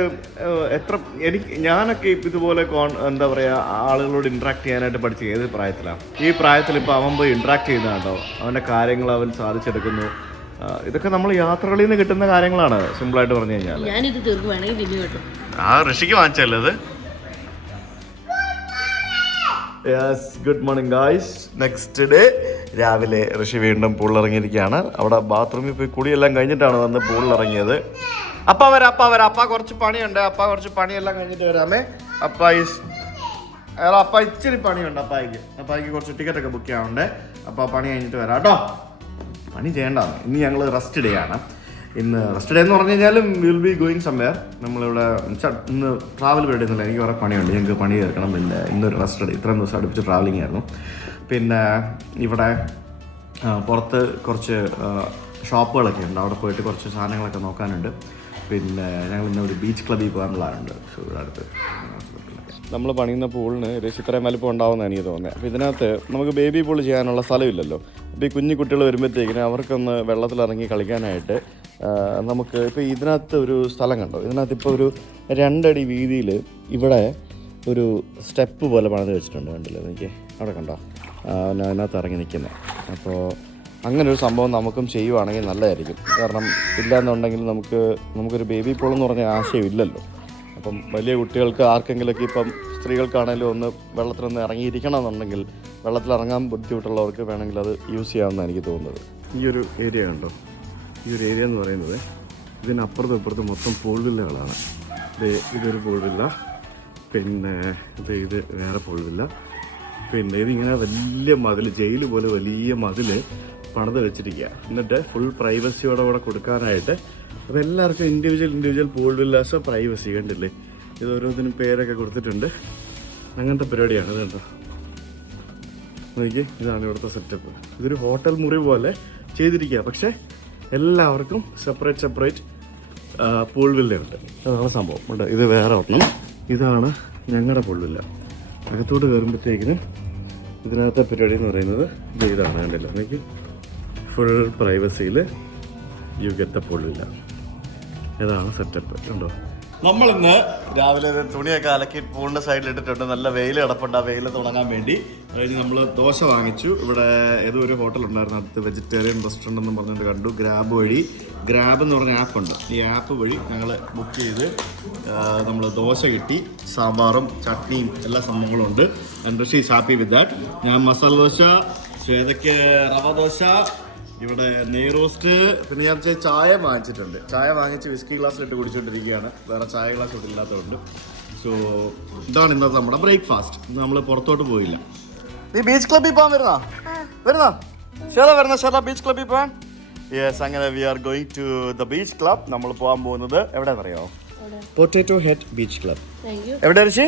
ഞാനൊക്കെ ഇപ്പം ഇതുപോലെ എന്താ പറയുക, ആളുകളോട് ഇൻട്രാക്ട് ചെയ്യാനായിട്ട് പഠിച്ച ഏത് പ്രായത്തിലാണ്? ഈ പ്രായത്തിൽ ഇപ്പോൾ അവൻ പോയി ഇൻട്രാക്ട് ചെയ്യുന്ന കേട്ടോ, അവൻ്റെ കാര്യങ്ങൾ അവൻ സാധിച്ചെടുക്കുന്നു. ഇതൊക്കെ നമ്മൾ യാത്രകളിൽ നിന്ന് കിട്ടുന്ന കാര്യങ്ങളാണ്, സിമ്പിളായിട്ട് പറഞ്ഞു കഴിഞ്ഞാൽ. ഞാനിത് തീർക്കും, വേണമെങ്കിൽ തിന്നു കേട്ടോ. ആ ഋഷിക്ക് വാങ്ങിച്ചല്ലേ അത്. Yes, good morning guys. Next day രാവിലെ ഋഷി വീണ്ടും പൂളിലിറങ്ങിയിരിക്കുകയാണ്. അവിടെ ബാത്റൂമിൽ പോയി കുടിയെല്ലാം കഴിഞ്ഞിട്ടാണ് വന്ന് പൂളിലിറങ്ങിയത്. അപ്പ കുറച്ച് പണിയുണ്ട്. കുറച്ച് പണിയെല്ലാം കഴിഞ്ഞിട്ട് വരാമേ. അപ്പ ഇച്ചിരി പണിയുണ്ട് അപ്പായിക്ക് കുറച്ച് ടിക്കറ്റൊക്കെ ബുക്ക് ചെയ്യാറുണ്ട്. അപ്പോൾ പണി കഴിഞ്ഞിട്ട് വരാം കേട്ടോ. പണി ചെയ്യേണ്ടതാണ്. ഇന്ന് ഞങ്ങൾ റെസ്റ്റ് ഡേ ആണ്. ഇന്ന് റെസ്റ്റ് ഡേ എന്ന് പറഞ്ഞു കഴിഞ്ഞാലും വിൽ ബി ഗോയിങ് സംവെയർ. നമ്മളിവിടെ ഇന്ന് ട്രാവൽ പരിപാടിയൊന്നുമില്ല, എനിക്ക് കുറേ പണിയുണ്ട്, ഞങ്ങൾക്ക് പണി തീർക്കണം. പിന്നെ ഇന്നൊരു റെസ്റ്റ് ഡേ, ഇത്രയും ദിവസം അടുപ്പിച്ച് ട്രാവലിംഗ് ആയിരുന്നു. പിന്നെ ഇവിടെ പുറത്ത് കുറച്ച് ഷോപ്പുകളൊക്കെ ഉണ്ട്, അവിടെ പോയിട്ട് കുറച്ച് സാധനങ്ങളൊക്കെ നോക്കാനുണ്ട്. പിന്നെ ഞങ്ങൾ ഇന്ന് ഒരു ബീച്ച് ക്ലബ്ബിൽ പോകാൻ പ്ലാനുണ്ട്. സോ ഇവിടെ അടുത്ത് നമ്മൾ പണിയുന്ന പൂളിന് ഏകദേശം ഇത്രയും വലിപ്പം ഉണ്ടാവുമെന്നാണ് എനിക്ക് തോന്നുന്നത്. അപ്പോൾ ഇതിനകത്ത് നമുക്ക് ബേബി പൂൾ ചെയ്യാനുള്ള സ്ഥലമില്ലല്ലോ. അപ്പോൾ ഈ കുഞ്ഞു കുട്ടികൾ വരുമ്പോഴത്തേക്കിന് അവർക്കൊന്ന് വെള്ളത്തിലിറങ്ങി കളിക്കാനായിട്ട് നമുക്ക് ഇപ്പോൾ ഇതിനകത്ത് ഒരു സ്ഥലം കണ്ടോ, ഇതിനകത്ത് ഇപ്പോൾ ഒരു 2 അടി വീതിയിൽ ഇവിടെ ഒരു സ്റ്റെപ്പ് പോലെ പണിത് വെച്ചിട്ടുണ്ട്. കണ്ടില്ലേ എനിക്ക് അവിടെ കണ്ടോ, അതിനകത്ത് ഇറങ്ങി നിൽക്കുന്നത്. അപ്പോൾ അങ്ങനൊരു സംഭവം നമുക്കും ചെയ്യുവാണെങ്കിൽ നല്ലതായിരിക്കും. കാരണം ഇല്ലയെന്നുണ്ടെങ്കിൽ നമുക്കൊരു ബേബി പൂൾ എന്ന് പറഞ്ഞ ആശയമില്ലല്ലോ. അപ്പം വലിയ കുട്ടികൾക്ക് ആർക്കെങ്കിലുമൊക്കെ ഇപ്പം സ്ത്രീകൾക്കാണെങ്കിലും ഒന്ന് വെള്ളത്തിലൊന്ന് ഇറങ്ങിയിരിക്കണം എന്നുണ്ടെങ്കിൽ, വെള്ളത്തിലിറങ്ങാൻ ബുദ്ധിമുട്ടുള്ളവർക്ക് വേണമെങ്കിൽ അത് യൂസ് ചെയ്യാമെന്നാണ് എനിക്ക് തോന്നുന്നത്. ഈ ഒരു ഏരിയ കണ്ടോ, ഈ ഒരു ഏരിയ എന്ന് പറയുന്നത് ഇതിനപ്പുറത്തും ഇപ്പുറത്തും മൊത്തം പൂൾ വില്ലകളാണ്. ഇതൊരു പൂൾ വില്ല, പിന്നെ ഇത് വേറെ പൂൾ വില്ല, പിന്നെ ഇതിങ്ങനെ വലിയ മതിൽ, ജയിൽ പോലെ വലിയ മതിൽ പണിത് വെച്ചിരിക്കുക. എന്നിട്ട് ഫുൾ പ്രൈവസിയോടെ കൂടെ കൊടുക്കാനായിട്ട് അപ്പോൾ എല്ലാവർക്കും ഇൻഡിവിജ്വൽ പൂൾ വില്ലാസ് പ്രൈവസി. കണ്ടില്ലേ, ഇത് ഓരോന്നിനും പേരൊക്കെ കൊടുത്തിട്ടുണ്ട്. അങ്ങനത്തെ പരിപാടിയാണ്. ഇത് കണ്ടോ, നോക്കി, ഇതാണ് ഇവിടുത്തെ സെറ്റപ്പ്. ഇതൊരു ഹോട്ടൽ മുറി പോലെ ചെയ്തിരിക്കുക, പക്ഷേ എല്ലാവർക്കും സെപ്പറേറ്റ് പൂൾ വില്ലയുണ്ട്. അതാണ് സംഭവം ഉണ്ട്. ഇത് വേറെ ഒരെണ്ണം, ഇതാണ് ഞങ്ങളുടെ പൂൾ വില്ല. അകത്തോട്ട് കയറുമ്പോഴത്തേക്കിന് ഇതിനകത്തെ പരിപാടി എന്ന് പറയുന്നത് ഇതാണ്. കണ്ടില്ല, എനിക്ക് ഫുൾ പ്രൈവസിയിൽ you get the pool villa. ഇതാണ് സെറ്റപ്പ്. കണ്ടോ, നമ്മളിന്ന് രാവിലെ തുണിയൊക്കെ അലക്കി പൂളിൻ്റെ സൈഡിൽ ഇട്ടിട്ടുണ്ട്. നല്ല വെയിൽ കിടപ്പുണ്ട്. ആ വെയിൽ തുടങ്ങാൻ വേണ്ടി കഴിഞ്ഞ് നമ്മൾ ദോശ വാങ്ങിച്ചു. ഇവിടെ ഏതോ ഒരു ഹോട്ടൽ ഉണ്ടായിരുന്നു, അടുത്ത് വെജിറ്റേറിയൻ റെസ്റ്റോറൻ്റ് എന്ന് പറഞ്ഞിട്ട് കണ്ടു. ഗ്രാബ് എന്ന് പറഞ്ഞ ആപ്പുണ്ട്. ഈ ആപ്പ് വഴി ഞങ്ങൾ ബുക്ക് ചെയ്ത് നമ്മൾ ദോശ കിട്ടി. സാമ്പാറും ചട്നിയും എല്ലാ സംഭവങ്ങളും ഉണ്ട്. And Rishi is happy with that. ഞാൻ മസാല ദോശ, ശ്വേതയ്ക്ക് റവ ദോശ, ഇവിടെ നെയ് റോസ്റ്റ്, പിന്നെ ഞാൻ ചായ വാങ്ങിച്ചിട്ടുണ്ട്. ചായ വാങ്ങിച്ച് വിസ്കി ഗ്ലാസ്സിലിട്ട് കുടിച്ചുകൊണ്ടിരിക്കുകയാണ്. വേറെ ചായ ഗ്ലാസ് ഇവിടെ ഇല്ലാത്തതുകൊണ്ട്. സോ ഇതാണ് ഇന്നത്തെ നമ്മുടെ ബ്രേക്ക്ഫാസ്റ്റ്. ഇന്ന് നമ്മൾ പുറത്തോട്ട് പോയില്ല. നീ ബീച്ച് ക്ലബ്ബിൽ പോകാൻ വരുന്നോ? ശര ബീച്ച് ക്ലബ്ബിൽ പോകാൻ. യെസ്, അങ്ങനെ we are going to the beach club. നമ്മൾ പോകാൻ പോകുന്നത് എവിടെയാണെന്ന് അറിയാമോ? Potato head beach club. എവിടെ ഋഷി?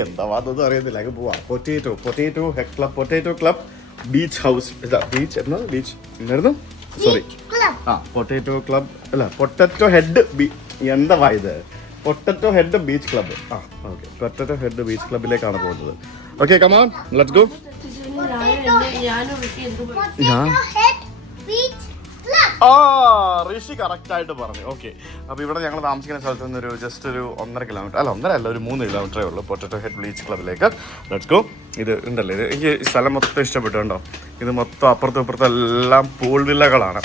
എന്താ വാദമൊന്നും അറിയത്തില്ല. അങ്ങ് പോവാ. Potato head club, potato club beach house. Beach എന്നായിരുന്നു? സോറി, പൊട്ടാറ്റോ ക്ലബ് അല്ല, പൊട്ടാറ്റോ ഹെഡ് എന്താ ഇത്? Potato head beach club. Okay, potato head beach ക്ലബിലേക്കാണ് പോകുന്നത്. Okay, come on, let's go. Rishi correct ആയിട്ട് പറഞ്ഞു. ഓക്കെ, അപ്പോൾ ഇവിടെ ഞങ്ങൾ താമസിക്കുന്ന സ്ഥലത്ത് നിന്ന് ജസ്റ്റ് ഒരു 1.5 കിലോമീറ്റർ, അല്ല 1.5 അല്ല, ഒരു 3 കിലോമീറ്ററേ ഉള്ളൂ പൊട്ടറ്റോ ഹെഡ് ബീച്ച് ക്ലബിലേക്ക്. Let's go. ഇത് ഉണ്ടല്ലോ, ഇത് എനിക്ക് ഈ സ്ഥലം മൊത്തം ഇഷ്ടപ്പെട്ടു കേട്ടോ. ഇത് മൊത്തം അപ്പുറത്തും ഇപ്പുറത്തും എല്ലാം പൂൾ വില്ലകളാണ്.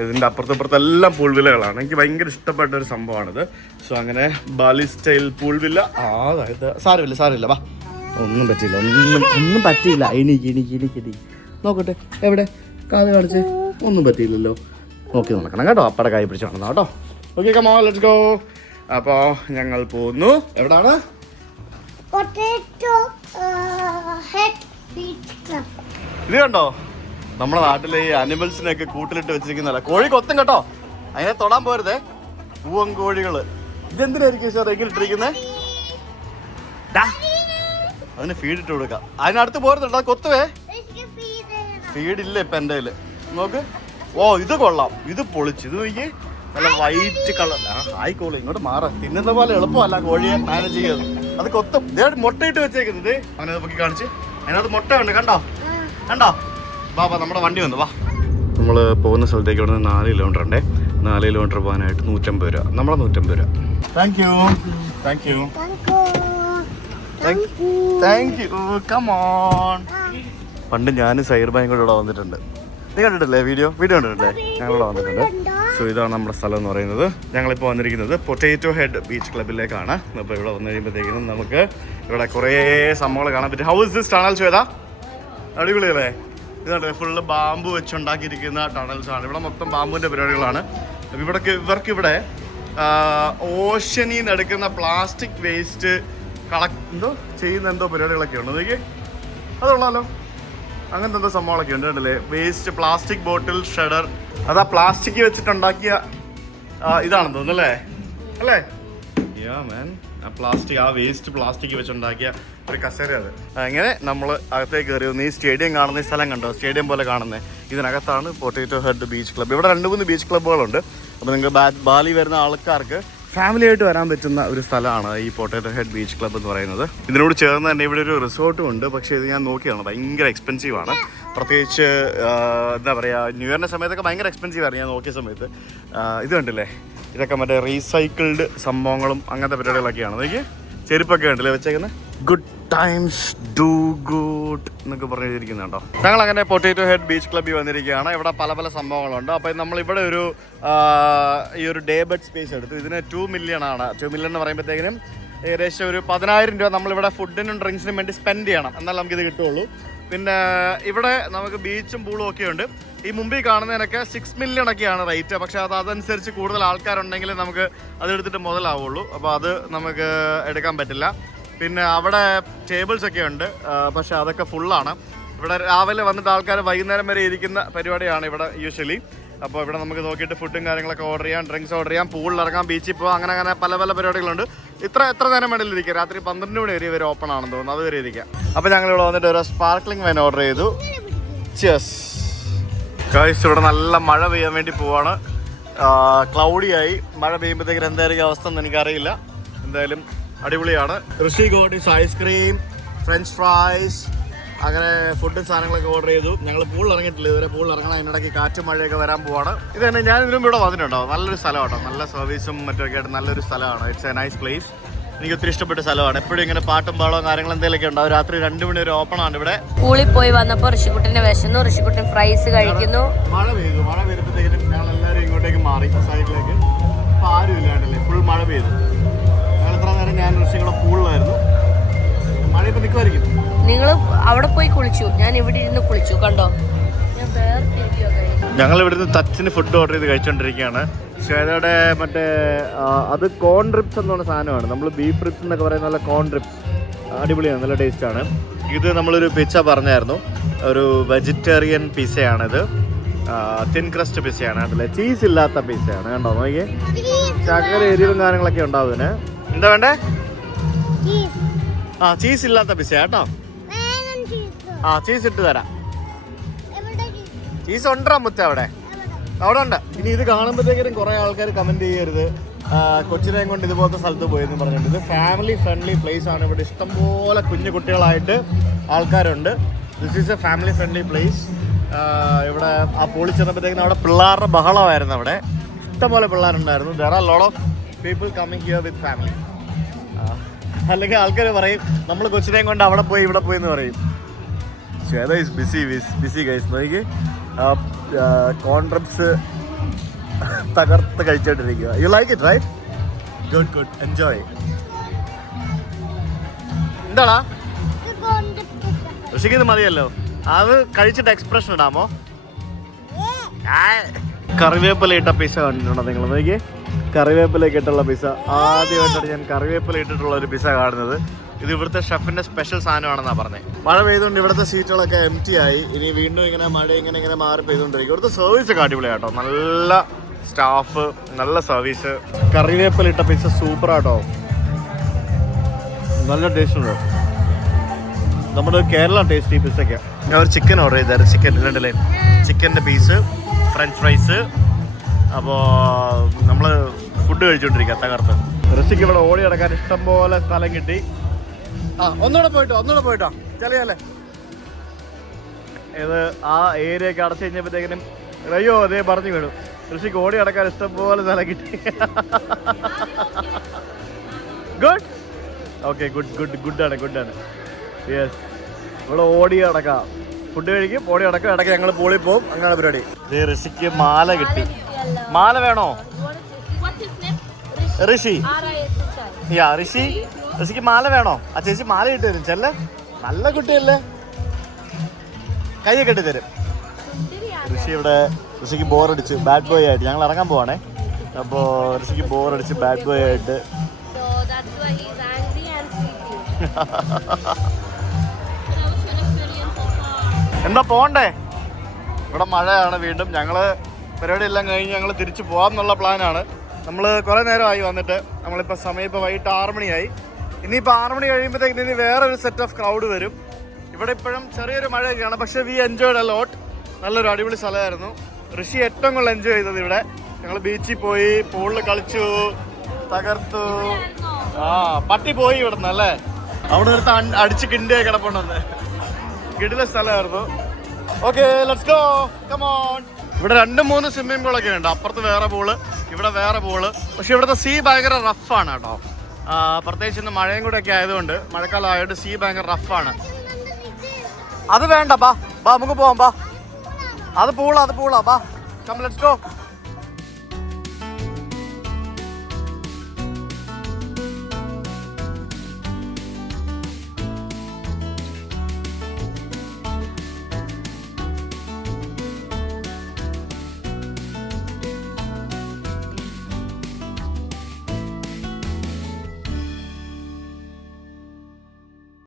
ഇതിൻ്റെ അപ്പുറത്തും ഇപ്പുറത്തും എല്ലാം പൂൾ വില്ലകളാണ്. എനിക്ക് ഭയങ്കര ഇഷ്ടപ്പെട്ട ഒരു സംഭവമാണിത്. സോ അങ്ങനെ ബാലി സ്റ്റൈൽ പൂൾ വില്ല. അതായത് സാരമില്ല വാ. ഒന്നും പറ്റിയില്ല, ഒന്നും പറ്റിയില്ല. എനിക്ക് നോക്കട്ടെ, എവിടെ കാത് കാണിച്ച്? ഒന്നും പറ്റിയില്ലല്ലോ. നോക്കി നടക്കണം കേട്ടോ, അപ്പടെ കൈ പിടിച്ച് നടന്നു കേട്ടോ. Okay, come on, let's go. അപ്പോൾ ഞങ്ങൾ പോകുന്നു. എവിടാണ്? ഇത് കണ്ടോ, നമ്മുടെ നാട്ടിലെ ഈ അനിമൽസിനെയൊക്കെ കൂട്ടിലിട്ട് വെച്ചിരിക്കുന്നല്ല. കോഴി കൊത്തും കേട്ടോ, അതിനെ തൊടാൻ പോരുതേ. പൂവൻ കോഴികള്. ഇതെന്തിനായിരിക്കും സാർ എങ്കിലിട്ടിരിക്കുന്നത്? അതിന് ഫീഡ് ഇട്ട് കൊടുക്കാം. അതിനടുത്ത് പോരുന്നുണ്ടോ? അത് കൊത്തുവേ. ഫീഡില്ല ഇപ്പം എൻ്റെ കയ്യിൽ. നോക്ക്. ഓ, ഇത് കൊള്ളാം, ഇത് പൊളിച്ച്. ഇത് നോക്കി, നല്ല വൈറ്റ് കളർ. ആയിക്കോളൂ, ഇങ്ങോട്ട് മാറാം. തിന്നുന്ന പോലെ എളുപ്പമല്ല കോഴിയെ മാനേജ് ചെയ്യത്. അത് കൊത്തും. ഇതേ മുട്ടയിട്ട് വെച്ചേക്കുന്നത്. അങ്ങനെ പൊക്കി കാണിച്ച്. അതിനകത്ത് മുട്ട ഉണ്ട്, കണ്ടോ? വാ നമ്മുടെ വണ്ടി വന്നു, വാ. നമ്മൾ പോകുന്ന സ്ഥലത്തേക്ക് ഇവിടെ നിന്ന് 4 കിലോമീറ്റർ ഉണ്ടേ. 4 കിലോമീറ്റർ പോകാനായിട്ട് 150 രൂപ. നമ്മളെ 150 രൂപ. Thank you. Come on. പണ്ട് ഞാനും സൈർബായും കൂടെ ഇവിടെ വന്നിട്ടുണ്ട്. നീ കണ്ടിട്ടില്ലേ? വീഡിയോ കണ്ടിട്ടില്ലേ? ഞങ്ങളിവിടെ വന്നിട്ടുണ്ട്. സോ ഇതാണ് നമ്മുടെ സ്ഥലം എന്ന് പറയുന്നത്. ഞങ്ങളിപ്പോൾ വന്നിരിക്കുന്നത് പൊട്ടാറ്റോ ഹെഡ് ബീച്ച് ക്ലബിലേക്കാണ്. അപ്പോൾ ഇവിടെ വന്നു കഴിയുമ്പോഴത്തേക്കും നമുക്ക് ഇവിടെ കുറേ സംഭവങ്ങൾ കാണാൻ പറ്റും. ഹൗസ് ദിസ് ടണൽ ചെയ്താ അടിപൊളിയല്ലേ? ഇതാണ് ഫുള്ള് ബാമ്പു വെച്ചുണ്ടാക്കിയിരിക്കുന്ന ടണൽസാണ്. ഇവിടെ മൊത്തം ബാമ്പുവിൻ്റെ പരിപാടികളാണ്. ഇവർക്കിവിടെ ഓഷ്യനിൽ നിന്ന് എടുക്കുന്ന പ്ലാസ്റ്റിക് വേസ്റ്റ് ചെയ്യുന്ന എന്തോ പരിപാടികളൊക്കെ ഉണ്ട്. നോക്കി, അതുള്ളാലോ. അങ്ങനത്തെ എന്തോ സംഭവങ്ങളൊക്കെ ഉണ്ട് കണ്ടല്ലേ. Waste, plastic bottle shredder. അതാ പ്ലാസ്റ്റിക് വെച്ചിട്ടുണ്ടാക്കിയ ഇതാണെന്ന് തോന്നുന്നു അല്ലേ? യാ മാൻ, ആ വേസ്റ്റ് പ്ലാസ്റ്റിക് വെച്ചുണ്ടാക്കിയ ഒരു കസേര. അത് അങ്ങനെ നമ്മൾ അകത്തേക്ക് കയറി വന്ന് ഈ സ്റ്റേഡിയം കാണുന്ന ഈ സ്ഥലം കണ്ടോ? സ്റ്റേഡിയം പോലെ കാണുന്നത്. ഇതിനകത്താണ് പൊട്ടാറ്റോ ഹെഡ് ബീച്ച് ക്ലബ്ബ്. ഇവിടെ 2-3 ബീച്ച് ക്ലബ്ബുകളുണ്ട്. അപ്പോൾ നിങ്ങൾക്ക് ബാലി വരുന്ന ആൾക്കാർക്ക് ഫാമിലി ആയിട്ട് വരാൻ പറ്റുന്ന ഒരു സ്ഥലമാണ് ഈ പൊട്ടാറ്റോ ഹെഡ് ബീച്ച് ക്ലബ്ബ് എന്ന് പറയുന്നത്. ഇതിനോട് ചേർന്ന് തന്നെ ഇവിടെ ഒരു റിസോർട്ടും ഉണ്ട്. പക്ഷേ ഇത് ഞാൻ നോക്കിയതാണ്, ഭയങ്കര എക്സ്പെൻസീവ് ആണ്. പ്രത്യേകിച്ച് എന്താ പറയുക, ന്യൂ ഇയറിൻ്റെ സമയത്തൊക്കെ ഭയങ്കര എക്സ്പെൻസീവ് ആയിരുന്നു ഞാൻ നോക്കിയ സമയത്ത്. ഇത് കണ്ടില്ലേ, ഇതൊക്കെ മറ്റേ റീസൈക്കിൾഡ് സംഭവങ്ങളും അങ്ങനത്തെ പരിപാടികളൊക്കെയാണ്. നോക്കി, ചെരുപ്പൊക്കെ ഉണ്ടല്ലേ വെച്ചേക്കുന്നത്. ഗുഡ് ടൈംസ് ഡു ഗുഡ് എന്നൊക്കെ പറഞ്ഞിരിക്കുന്നത് കേട്ടോ. ഞങ്ങൾ അങ്ങനെ പൊട്ടാറ്റോ ഹെഡ് ബീച്ച് ക്ലബ്ബിൽ വന്നിരിക്കുകയാണ്. ഇവിടെ പല സംഭവങ്ങളുണ്ട്. അപ്പോൾ നമ്മളിവിടെ ഈ ഒരു ഡേ ബെഡ് സ്പേസ് എടുത്തു. ഇതിന് 2 മില്യൺ ആണ്. 2 മില്യൺ എന്ന് പറയുമ്പോഴത്തേക്കിനും ഏകദേശം ഒരു 10,000 രൂപ നമ്മളിവിടെ ഫുഡിനും ഡ്രിങ്ക്സിനും വേണ്ടി സ്പെൻഡ് ചെയ്യണം, എന്നാൽ നമുക്കിത് കിട്ടുള്ളൂ. പിന്നെ ഇവിടെ നമുക്ക് ബീച്ചും പൂളും ഒക്കെ ഉണ്ട്. ഈ മുമ്പിൽ കാണുന്നതിനൊക്കെ 6 മില്യൺ ഒക്കെയാണ് റേറ്റ്. പക്ഷേ അതനുസരിച്ച് കൂടുതൽ ആൾക്കാരുണ്ടെങ്കിൽ നമുക്ക് അതെടുത്തിട്ട് മുതലാവുള്ളൂ. അപ്പോൾ അത് നമുക്ക് എടുക്കാൻ പറ്റില്ല. പിന്നെ അവിടെ ടേബിൾസ് ഒക്കെ ഉണ്ട്, പക്ഷെ അതൊക്കെ ഫുള്ളാണ്. ഇവിടെ രാവിലെ വന്നിട്ട് ആൾക്കാർ വൈകുന്നേരം വരെ ഇരിക്കുന്ന പരിപാടിയാണ് ഇവിടെ യൂഷ്വലി. അപ്പോൾ ഇവിടെ നമുക്ക് നോക്കിയിട്ട് ഫുഡും കാര്യങ്ങളൊക്കെ ഓർഡർ ചെയ്യാം, ഡ്രിങ്ക്സ് ഓർഡർ ചെയ്യാം, പൂളിലിറങ്ങാം, ബീച്ചിൽ പോകാം, അങ്ങനെ പല പരിപാടികളുണ്ട്. എത്ര നേരം വേണമെങ്കിലും ഇരിക്കുക. രാത്രി 12 മണി വരെ ഓപ്പൺ ആണെന്ന് തോന്നുന്നു, അത് വരെ ഇരിക്കാം. അപ്പോൾ ഞങ്ങളിവിടെ വന്നിട്ട് ഒരു സ്പാർക്ലിംഗ് വൈൻ ഓർഡർ ചെയ്തു. Cheers guys. ഇവിടെ നല്ല മഴ പെയ്യാൻ വേണ്ടി പോവാണ്. ക്ലൗഡിയായി. മഴ പെയ്യുമ്പോഴത്തേക്കും എന്തായിരിക്കും അവസ്ഥ എന്ന് എനിക്കറിയില്ല. എന്തായാലും അടിപൊളിയാണ്. ഋഷി ഗോട്ട് ഐസ്ക്രീം, ഫ്രഞ്ച് ഫ്രൈസ്, അങ്ങനെ ഫുഡും സാധനങ്ങളൊക്കെ ഓർഡർ ചെയ്തു. ഞങ്ങൾ പൂളിൽ ഇറങ്ങിയിട്ടില്ല ഇതുവരെ. പൂളിൽ ഇറങ്ങണം. അതിനിടയ്ക്ക് കാറ്റും മഴയൊക്കെ വരാൻ പോവാണ്. ഇത് തന്നെ ഞാൻ ഇതിനും ഇവിടെ വന്നിട്ടുണ്ടോ. നല്ലൊരു സ്ഥലമാണ്, നല്ല സർവീസും മറ്റൊക്കെ ആയിട്ട് നല്ലൊരു സ്ഥലമാണ്. It's A nice place. എനിക്ക് ഒത്തിരി ഇഷ്ടപ്പെട്ട സ്ഥലമാണ്. എപ്പോഴും ഇങ്ങനെ പാട്ടും പാടവും കാര്യങ്ങളും എന്തെങ്കിലുമൊക്കെ ഉണ്ടാവും. രാത്രി 2 മണി വരെ ഓപ്പൺ ആണ് ഇവിടെ. പൂളിൽ പോയി വന്നപ്പോൾ ഋഷിക്കുട്ടനെ വിശന്നു. ഋഷിക്കുട്ടൻ ഫ്രൈസ് കഴിക്കുന്നു. മഴ പെയ്തപ്പോഴത്തേക്കും ഞങ്ങൾ എല്ലാവരും ഇങ്ങോട്ടേക്ക് മാറി സൈഡിലേക്ക്. അപ്പോൾ ആരും ഇല്ലാണ്ടല്ലേ, ഫുൾ മഴ പെയ്തു. ഞങ്ങൾ ഇത്ര നേരം ഞാൻ ഋഷിയുടെ പൂളിലായിരുന്നു. മഴ ഇപ്പോൾ നിൽക്കുമായിരിക്കും. നിങ്ങൾ അവിടെ പോയി കുളിച്ചു, ഞാൻ ഇവിടെ ഇരുന്ന് കുളിച്ചു. കണ്ടോ, ഞങ്ങൾ ഇവിടുന്ന് ടച്ചിന് ഫുഡ് ഓർഡർ ചെയ്ത് കഴിച്ചോണ്ടിരിക്കുകയാണ്. ശ്വേതയുടെ മറ്റേ അത് കോൺ റിപ്സ് എന്ന് പറഞ്ഞ സാധനമാണ്. നമ്മൾ ബീഫ് റിപ്സ് എന്നൊക്കെ പറയുന്ന നല്ല കോൺ റിപ്സ്, അടിപൊളിയാണ്, നല്ല ടേസ്റ്റാണ്. ഇത് നമ്മളൊരു പിസ്സ പറഞ്ഞായിരുന്നു, ഒരു വെജിറ്റേറിയൻ പിസ്സയാണിത്. തിൻ ക്രസ്റ്റ് പിസ്സയാണ്, അതല്ലേ ചീസ് ഇല്ലാത്ത പിസ്സയാണ്. കണ്ടോ നോക്കിയേ, ശകല എരിവും കാര്യങ്ങളൊക്കെ ഉണ്ടാവും ഇതിന്. എന്താ വേണ്ടേ? ചീസ് ഇല്ലാത്ത പിസ്സ കേട്ടോ. ചീസ് ഇട്ട് തരാം. ചീസ് ഉണ്ടോ മുത്ത? അവിടെ ഉണ്ട്. ഇനി ഇത് കാണുമ്പോഴത്തേക്കും കുറെ ആൾക്കാർ കമന്റ് ചെയ്യരുത്, കൊച്ചിനെയും കൊണ്ട് ഇതുപോലത്തെ സ്ഥലത്ത് പോയെന്ന് പറഞ്ഞിട്ട്. ഇത് ഫാമിലി ഫ്രണ്ട്ലി പ്ലേസ് ആണ്. ഇവിടെ ഇഷ്ടംപോലെ കുഞ്ഞു കുട്ടികളായിട്ട് ആൾക്കാരുണ്ട്. This is a family friendly place. ഇവിടെ ആ പൂളിൽ ചെന്നപ്പോഴത്തേക്കും അവിടെ പിള്ളേരുടെ ബഹളമായിരുന്നു. അവിടെ ഇഷ്ടംപോലെ പിള്ളേരുണ്ടായിരുന്നു. There are lot of people coming here with family. അല്ലെങ്കിൽ ആൾക്കാർ പറയും നമ്മൾ കൊച്ചിനെയും കൊണ്ട് അവിടെ പോയി ഇവിടെ പോയി എന്ന് പറയും. Shweta is busy guys. നോക്കി കോൺട്രപ്സ് തകർത്ത് കഴിച്ചോണ്ടിരിക്കുക. You like it right? Good enjoy. എന്താടാ ഋഷിക്ക് ഇത് മതിയല്ലോ. അത് കഴിച്ചിട്ട് എക്സ്പ്രഷൻ ഇടാമോ? കറിവേപ്പില ഇട്ട പിസ്സ കണ്ടിട്ടുണ്ടോ നിങ്ങൾ? നോക്കി കറിവേപ്പിലയൊക്കെ ഇട്ടുള്ള പിസ്സ. ആദ്യമായിട്ടാണ് ഞാൻ കറിവേപ്പില ഇട്ടിട്ടുള്ള ഒരു പിസ്സ കാണുന്നത്. ഇത് ഇവിടുത്തെ ഷെഫിന്റെ സ്പെഷ്യൽ സാധനമാണെന്നാണ് പറഞ്ഞത്. മഴ പെയ്തുകൊണ്ട് ഇവിടുത്തെ സീറ്റുകളൊക്കെ എംറ്റി ആയി. ഇനി വീണ്ടും ഇങ്ങനെ മഴ ഇങ്ങനെ മാറി പെയ്തുകൊണ്ടിരിക്കും. ഇവിടുത്തെ സർവീസ് ഒക്കെ അടിപൊളിയാട്ടോ. നല്ല സ്റ്റാഫ്, നല്ല സർവീസ്. കറിവേപ്പില ഇട്ട പിസ്സ സൂപ്പറാട്ടോ, നല്ല ടേസ്റ്റ് ഉണ്ട്. നമ്മുടെ കേരള ടേസ്റ്റ് ഈ പിസ്സയ്ക്ക്. ഞാൻ ഒരു ചിക്കൻ ഓർഡർ ചെയ്തായിരുന്നു. ചിക്കൻ്റെ പീസ്, ഫ്രഞ്ച് ഫ്രൈസ്. അപ്പോൾ നമ്മൾ ഫുഡ് കഴിച്ചുകൊണ്ടിരിക്കുക തകർത്ത്. ഋഷിക്ക് ഇവിടെ ഓടി നടക്കാൻ ഇഷ്ടം പോലെ സ്ഥലം കിട്ടി. ഒന്നുകൂടെ പോയിട്ടോ ചെറിയല്ലേ. ഇത് ആ ഏരിയയൊക്കെ അടച്ചു കഴിഞ്ഞപ്പോഴത്തേക്കിനും അയ്യോ അതേ പറഞ്ഞു വീണു. ഋഷിക്ക് ഓടി നടക്കാൻ ഇഷ്ടം പോലെ സ്ഥലം കിട്ടി. Good, okay, ഗുഡാണ്. യെസ്, ഇവിടെ ഓടി നടക്കാം, ഫുഡ് കഴിക്കും, ഓടി നടക്കാം. ഇടയ്ക്ക് ഞങ്ങൾ പൂളിൽ പോവും. അങ്ങനെ പരിപാടി. ഋഷിക്ക് മാല കിട്ടി. മാല വേണോ? ഋഷി ഋഷിക്ക് മാല വേണോ? ആ ചേച്ചി മാല ഇട്ട് തരും. ചെല്ല, നല്ല കുട്ടിയല്ലേ, കൈയൊക്കെ ഇട്ട് തരും. ഋഷിക്ക് ബോറടിച്ച് ബാഡ് ബോയ് ആയിട്ട് ഞങ്ങൾ ഇറങ്ങാൻ പോവാണേ. അപ്പോൾ ഋഷിക്ക് ബോറടിച്ച് ബാഡ് ബോയ് ആയിട്ട് എന്താ പോണ്ടേ? ഇവിടെ മഴയാണ് വീണ്ടും. ഞങ്ങള് പരിപാടി എല്ലാം കഴിഞ്ഞ് ഞങ്ങൾ തിരിച്ചു പോകാമെന്നുള്ള പ്ലാനാണ്. നമ്മൾ കുറേ നേരമായി വന്നിട്ട്. നമ്മളിപ്പോൾ സമയം ഇപ്പോൾ വൈകിട്ട് 6 മണിയായി. ഇനിയിപ്പോൾ 6 മണി കഴിയുമ്പോഴത്തേക്ക് ഇനി വേറൊരു സെറ്റ് ഓഫ് ക്രൗഡ് വരും. ഇവിടെ ഇപ്പോഴും ചെറിയൊരു മഴയൊക്കെയാണ്, പക്ഷേ വി എൻജോയ്ഡ് എ ലോട്ട്. നല്ലൊരു അടിപൊളി സ്ഥലമായിരുന്നു. ഋഷി ഏറ്റവും കൂടുതൽ എൻജോയ് ചെയ്തത് ഇവിടെ. ഞങ്ങൾ ബീച്ചിൽ പോയി, പൂളിൽ കളിച്ചു, തകർത്തു. പട്ടി പോയി ഇവിടെ നിന്നല്ലേ, അവിടെ നിർത്ത് അടിച്ച് കിണ്ടിയായി കിടപ്പുണ്ടെന്ന്. കിടില സ്ഥലമായിരുന്നു. Okay, let's go, come on. ഇവിടെ 2-3 സ്വിമ്മിംഗ് പൂളൊക്കെ ഉണ്ട്. അപ്പുറത്ത് വേറെ പൂള്, ഇവിടെ വേറെ പൂള്. പക്ഷെ ഇവിടുത്തെ സീ ഭയങ്കര റഫാണ് കേട്ടോ. പ്രത്യേകിച്ച് ഇന്ന് മഴയും കൂടെ ഒക്കെ ആയതുകൊണ്ട്, മഴക്കാലം ആയതുകൊണ്ട് സീ ഭയങ്കര റഫാണ്. അത് വേണ്ട, ബാ നമുക്ക് പോവാം. ബാ, അത് പൂളാ, ബാ, കം ലെറ്റ്സ് ഗോ.